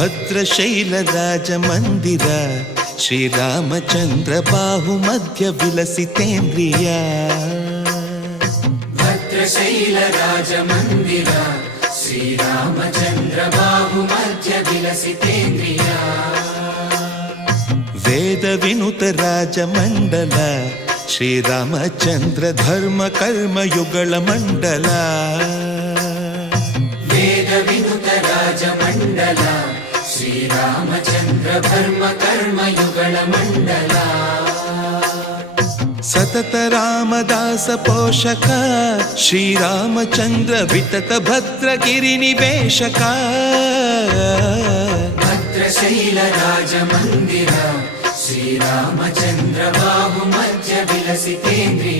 ಭದ್ರಶೈಲರಾಜಮಂದಿರ ಶ್ರೀರಾಮಚಂದ್ರ ಬಾಹುಮಧ್ಯ ವಿಲಸಿತೇಂದ್ರಿಯ. ಭದ್ರಶೈಲರಾಜಮಂದಿರ ಶ್ರೀರಾಮಚಂದ್ರ ಬಾಹುಮಧ್ಯ ವಿಲಸಿತೇಂದ್ರಿಯ. ವೇದ ವಿನುತ ರಾಜಮಂಡಲ ಶ್ರೀರಾಮಚಂದ್ರ ಧರ್ಮ ಕರ್ಮಯುಗಳ ಮಂಡಲ. ವೇದ ವಿನುತ ರಾಜಮಂಡಲ ಶ್ರೀರಾಮಚಂದ್ರ ಧರ್ಮ ಕರ್ಮಯುಗಳ ಮಂಡಲ. ಸತತ ರಾಮದಾಸ ಪೋಷಕ ಶ್ರೀರಾಮಚಂದ್ರ ವಿತತ ಭದ್ರಗಿರಿ ನಿವೇಶಕ. ಭದ್ರಶೈಲ ರಾಜಮಂದಿರ ಶ್ರೀರಾಮಚಂದ್ರ ಬಾಹುಮಧ್ಯ ವಿಲಸಿತೇಂದ್ರಿಯ.